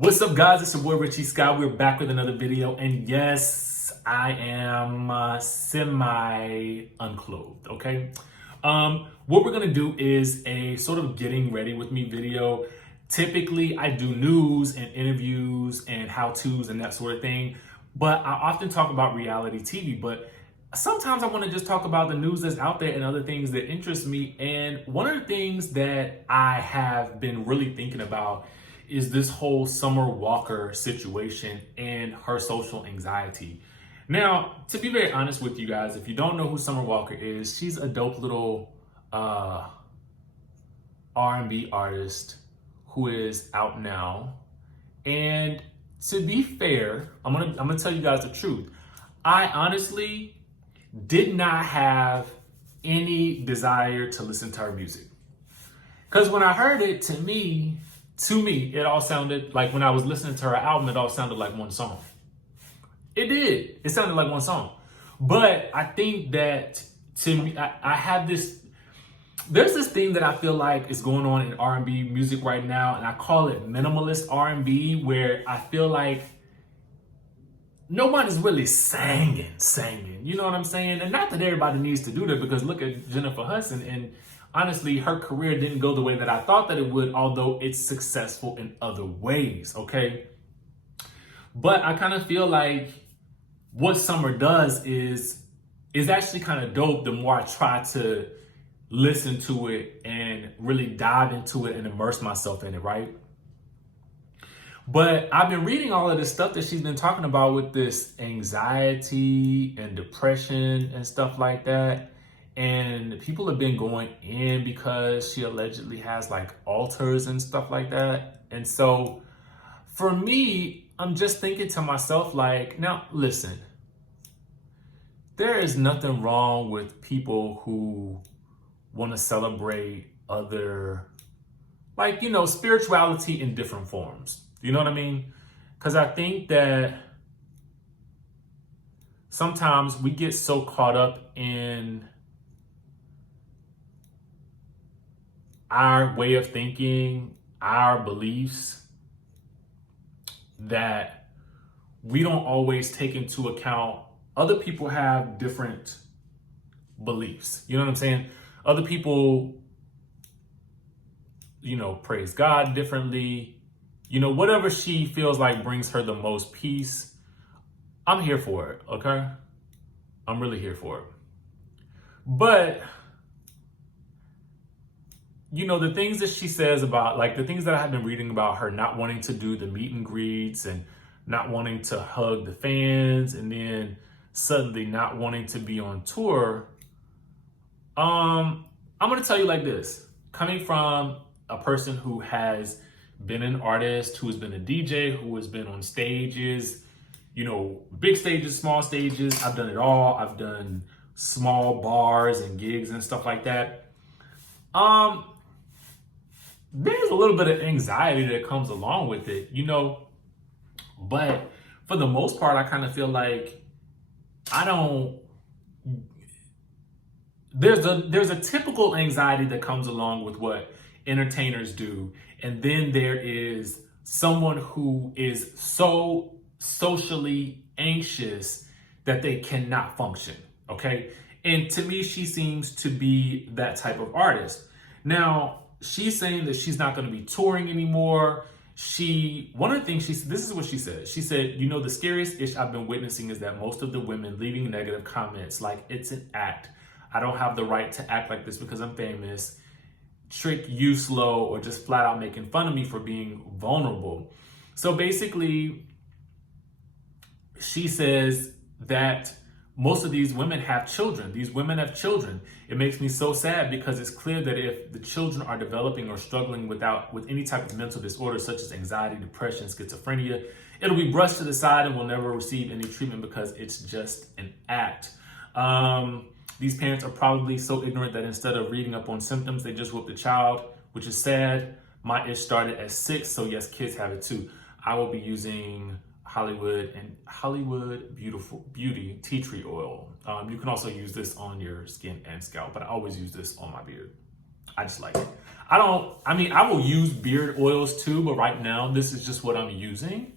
What's up, guys? It's your boy RHOA. We're back with another video, and yes, I am semi-unclothed, okay? What we're gonna do is a sort of getting ready with me video. Typically, I do news and interviews and how-tos and that sort of thing, but I often talk about reality TV, but sometimes I wanna just talk about the news that's out there and other things that interest me. And one of the things that I have been really thinking about is this whole Summer Walker situation and her social anxiety. Now, to be very honest with you guys, if you don't know who Summer Walker is, she's a dope little R&B artist who is out now. And to be fair, I'm gonna tell you guys the truth. I honestly did not have any desire to listen to her music. Because when I heard it, to me, it all sounded like, when I was listening to her album, it all sounded like one song. It did. It sounded like one song. But I think that, to me, I have this, there's this thing that I feel like is going on in R&B music right now, and I call it minimalist R&B, where I feel like nobody's really singing. You know what I'm saying? And not that everybody needs to do that, because look at Jennifer Hudson, and honestly, her career didn't go the way that I thought that it would, although it's successful in other ways, okay? But I kind of feel like what Summer does is actually kind of dope the more I try to listen to it and really dive into it and immerse myself in it, right? But I've been reading all of this stuff that she's been talking about with this anxiety and depression and stuff like that. And people have been going in because she allegedly has like alters and stuff like that. And so for me, I'm just thinking to myself, like, now listen, there is nothing wrong with people who want to celebrate other, like, you know, spirituality in different forms. You know what I mean? Because I think that sometimes we get so caught up in our way of thinking, our beliefs, that we don't always take into account other people have different beliefs. You know what I'm saying? Other people, you know, praise God differently. You know, whatever she feels like brings her the most peace, I'm here for it, okay? I'm really here for it. But you know, the things that she says about, like, the things that I have been reading about her not wanting to do the meet and greets and not wanting to hug the fans and then suddenly not wanting to be on tour. I'm going to tell you like this, coming from a person who has been an artist, who has been a DJ, who has been on stages, you know, big stages, small stages. I've done it all. I've done small bars and gigs and stuff like that. There's a little bit of anxiety that comes along with it, you know, but for the most part, I kind of feel like there's a typical anxiety that comes along with what entertainers do. And then there is someone who is so socially anxious that they cannot function, okay? And to me, she seems to be that type of artist. Now, she's saying that she's not going to be touring anymore. One of the things this is what she said. She said, you know, the scariest ish I've been witnessing is that most of the women leaving negative comments like it's an act. I don't have the right to act like this because I'm famous. Trick you slow, or just flat out making fun of me for being vulnerable. So basically, she says that most of these women have children. These women have children. It makes me so sad because it's clear that if the children are developing or struggling with any type of mental disorder, such as anxiety, depression, schizophrenia, it'll be brushed to the side and will never receive any treatment because it's just an act. These parents are probably so ignorant that instead of reading up on symptoms, they just whoop the child, which is sad. My ish started at 6, so yes, kids have it too. I will be using Hollywood Beauty tea tree oil. You can also use this on your skin and scalp, but I always use this on my beard. I just like it. I mean, I will use beard oils too, but right now this is just what I'm using.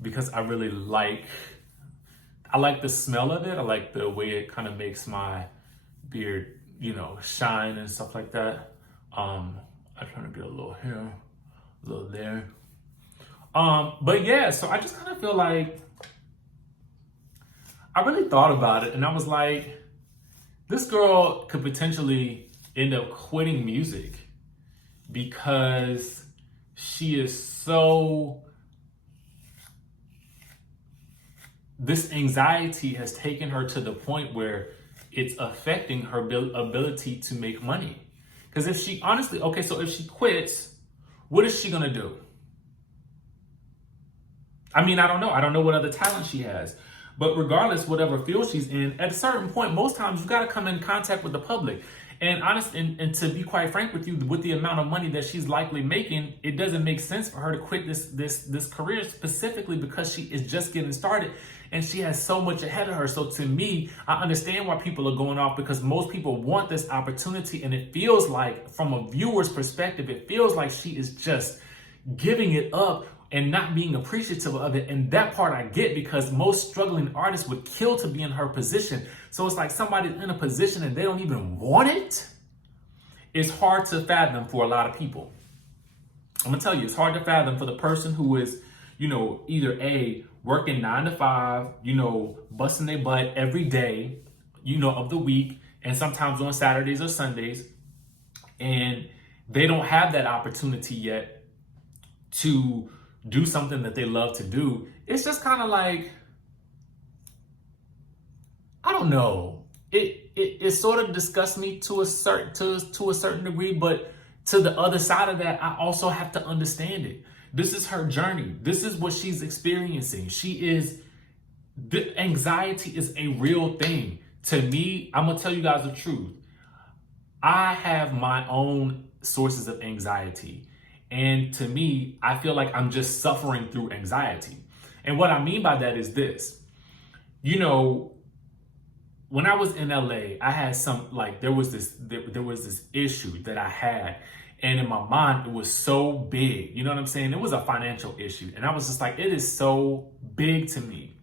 Because I really I like the smell of it. I like the way it kind of makes my beard, you know, shine and stuff like that. I'm trying to get a little here, a little there. But yeah, so I just kind of feel like I really thought about it and I was like, this girl could potentially end up quitting music because she is so, this anxiety has taken her to the point where it's affecting her ability to make money. Because if she honestly, okay, so if she quits, what is she gonna do? I mean, I don't know. I don't know what other talent she has. But regardless, whatever field she's in, at a certain point, most times you gotta come in contact with the public. And and to be quite frank with you, with the amount of money that she's likely making, it doesn't make sense for her to quit this career, specifically because she is just getting started and she has so much ahead of her. So to me, I understand why people are going off, because most people want this opportunity, and it feels like, from a viewer's perspective, it feels like she is just giving it up and not being appreciative of it. And that part I get, because most struggling artists would kill to be in her position. So it's like somebody's in a position and they don't even want it. It's hard to fathom for a lot of people. I'm gonna tell you, it's hard to fathom for the person who is, you know, either A, working 9 to 5, you know, busting their butt every day, you know, of the week, and sometimes on Saturdays or Sundays, and they don't have that opportunity yet to do something that they love to do. It's just kind of like, I don't know. It sort of disgusts me to a certain degree, but to the other side of that, I also have to understand it. This is her journey. This is what she's experiencing. The anxiety is a real thing. To me, I'm gonna tell you guys the truth. I have my own sources of anxiety. And to me, I feel like I'm just suffering through anxiety. And what I mean by that is this. You know, when I was in LA, I had there was this issue that I had. And in my mind, it was so big. You know what I'm saying? It was a financial issue. And I was just like, it is so big to me.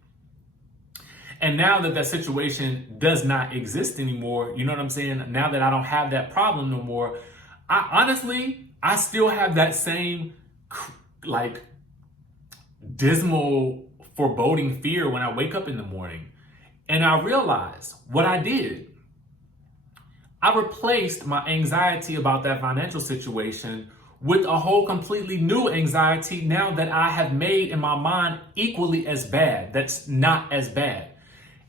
And now that situation does not exist anymore, you know what I'm saying? Now that I don't have that problem no more, I still have that same like dismal foreboding fear when I wake up in the morning. And I realized what I did. I replaced my anxiety about that financial situation with a whole completely new anxiety now that I have made in my mind equally as bad. That's not as bad.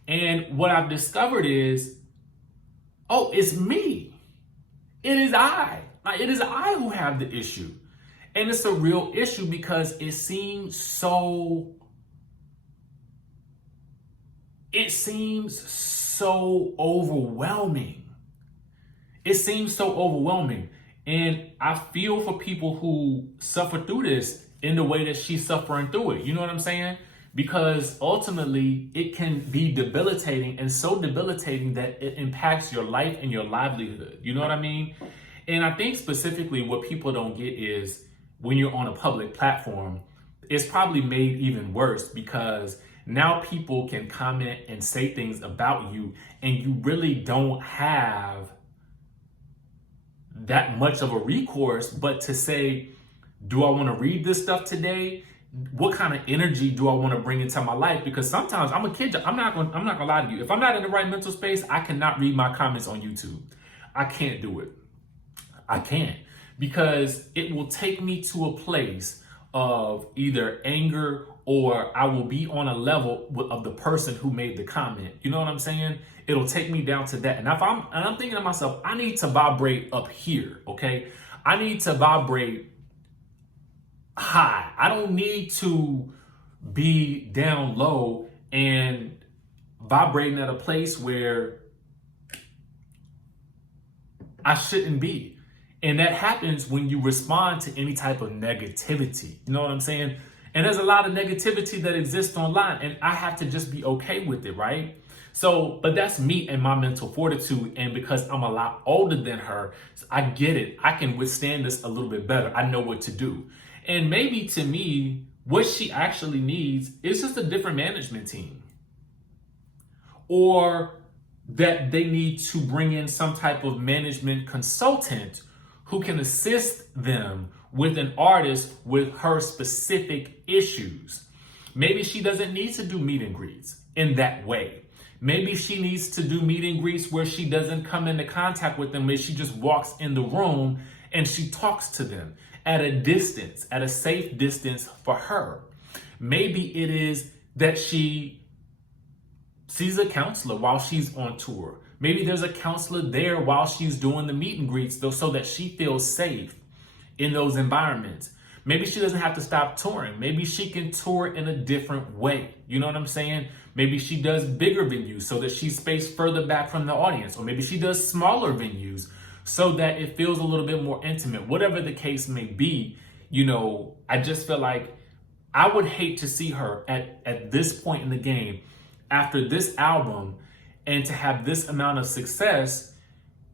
And what I've discovered is, oh, it's me. It is I. Like, it is I who have the issue. And it's a real issue because it seems so overwhelming. It seems so overwhelming. And I feel for people who suffer through this in the way that she's suffering through it. You know what I'm saying? Because ultimately it can be debilitating, and so debilitating that it impacts your life and your livelihood. You know what I mean? And I think specifically what people don't get is when you're on a public platform, it's probably made even worse because now people can comment and say things about you, and you really don't have that much of a recourse but to say, do I want to read this stuff today? What kind of energy do I want to bring into my life? Because sometimes I'm a kid. I'm not gonna lie to you. If I'm not in the right mental space, I cannot read my comments on YouTube. I can't do it. I can't, because it will take me to a place of either anger, or I will be on a level of the person who made the comment. You know what I'm saying? It'll take me down to that. And I'm thinking to myself, I need to vibrate up here, okay? I need to vibrate high. I don't need to be down low and vibrating at a place where I shouldn't be. And that happens when you respond to any type of negativity. You know what I'm saying? And there's a lot of negativity that exists online, and I have to just be okay with it, right? So, but that's me and my mental fortitude. And because I'm a lot older than her, I get it. I can withstand this a little bit better. I know what to do. And maybe to me, what she actually needs is just a different management team. Or that they need to bring in some type of management consultant who can assist them with an artist with her specific issues. Maybe she doesn't need to do meet and greets in that way. Maybe she needs to do meet and greets where she doesn't come into contact with them, where she just walks in the room and she talks to them at a distance, at a safe distance for her. Maybe it is that she sees a counselor while she's on tour. Maybe there's a counselor there while she's doing the meet and greets, though, so that she feels safe in those environments. Maybe she doesn't have to stop touring. Maybe she can tour in a different way. You know what I'm saying? Maybe she does bigger venues so that she's spaced further back from the audience. Or maybe she does smaller venues so that it feels a little bit more intimate. Whatever the case may be, you know, I just feel like I would hate to see her at this point in the game, after this album, and to have this amount of success,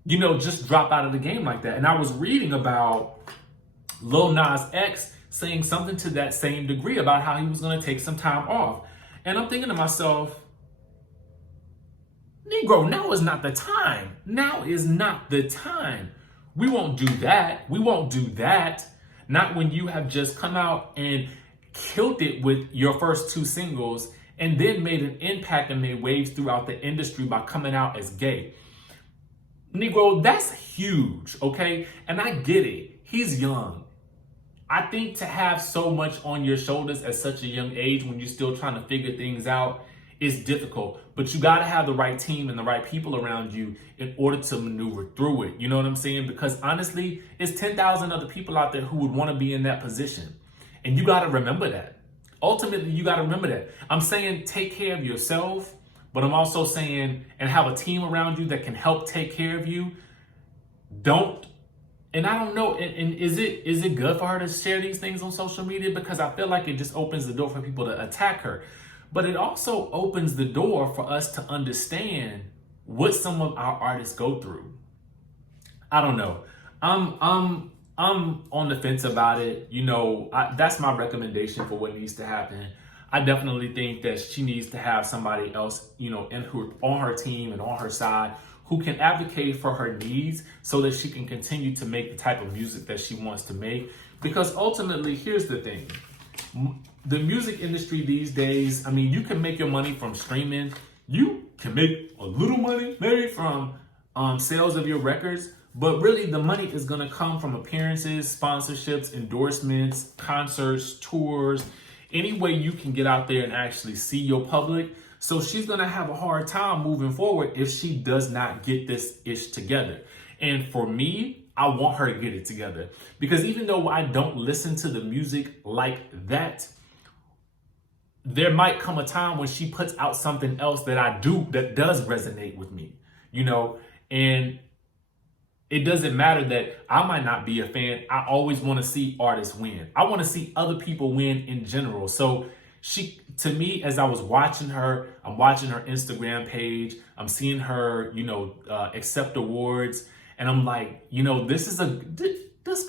you know, just drop out of the game like that. And I was reading about Lil Nas X saying something to that same degree about how he was going to take some time off. And I'm thinking to myself, Negro, now is not the time. Now is not the time. We won't do that. We won't do that. Not when you have just come out and killed it with your first 2 singles and then made an impact and made waves throughout the industry by coming out as gay. Negro, that's huge, okay? And I get it. He's young. I think to have so much on your shoulders at such a young age when you're still trying to figure things out is difficult. But you got to have the right team and the right people around you in order to maneuver through it. You know what I'm saying? Because honestly, it's 10,000 other people out there who would want to be in that position. And you got to remember that. Ultimately, you got to remember that. I'm saying take care of yourself, but I'm also saying, and have a team around you that can help take care of you. Don't, and I don't know, and is it good for her to share these things on social media? Because I feel like it just opens the door for people to attack her. But it also opens the door for us to understand what some of our artists go through. I don't know. I'm on the fence about it. You know, that's my recommendation for what needs to happen. I definitely think that she needs to have somebody else, you know, on her team and on her side who can advocate for her needs so that she can continue to make the type of music that she wants to make. Because ultimately, here's the thing. The music industry these days, I mean, you can make your money from streaming. You can make a little money maybe from sales of your records. But really, the money is going to come from appearances, sponsorships, endorsements, concerts, tours, any way you can get out there and actually see your public. So she's going to have a hard time moving forward if she does not get this ish together. And for me, I want her to get it together. Because even though I don't listen to the music like that, there might come a time when she puts out something else that I do that does resonate with me, you know, and it doesn't matter that I might not be a fan. I always want to see artists win. I want to see other people win in general. So she, to me, as I was watching her, I'm watching her Instagram page. I'm seeing her, you know, accept awards. And I'm like, you know, this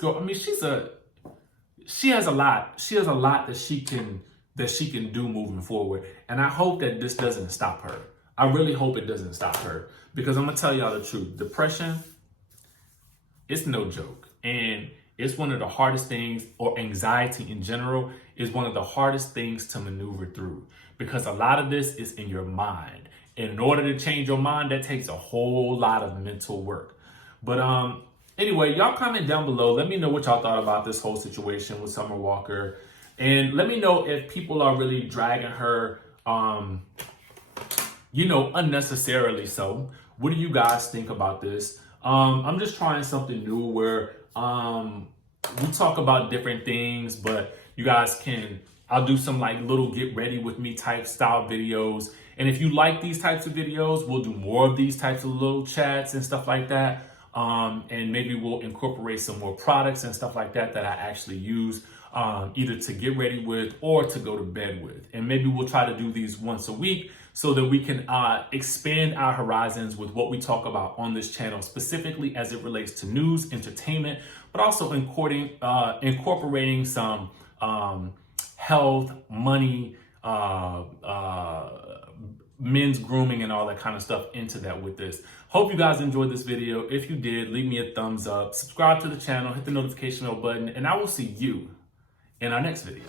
girl, I mean, she has a lot that she can do moving forward. And I hope that this doesn't stop her. I really hope it doesn't stop her, because I'm going to tell y'all the truth. Depression, it's no joke. And it's one of the hardest things, or anxiety in general, is one of the hardest things to maneuver through, because a lot of this is in your mind. And in order to change your mind, that takes a whole lot of mental work. But anyway, y'all comment down below. Let me know what y'all thought about this whole situation with Summer Walker. And let me know if people are really dragging her, you know, unnecessarily so. What do you guys think about this? I'm just trying something new where we talk about different things, but you guys I'll do some like little get ready with me type style videos. And if you like these types of videos, we'll do more of these types of little chats and stuff like that. And maybe we'll incorporate some more products and stuff like that I actually use. either to get ready with or to go to bed with. And maybe we'll try to do these once a week so that we can expand our horizons with what we talk about on this channel, specifically as it relates to news, entertainment, but also incorporating some health, money, men's grooming and all that kind of stuff into that with this. Hope you guys enjoyed this video. If you did, leave me a thumbs up, subscribe to the channel, hit the notification bell button, and I will see you in our next video.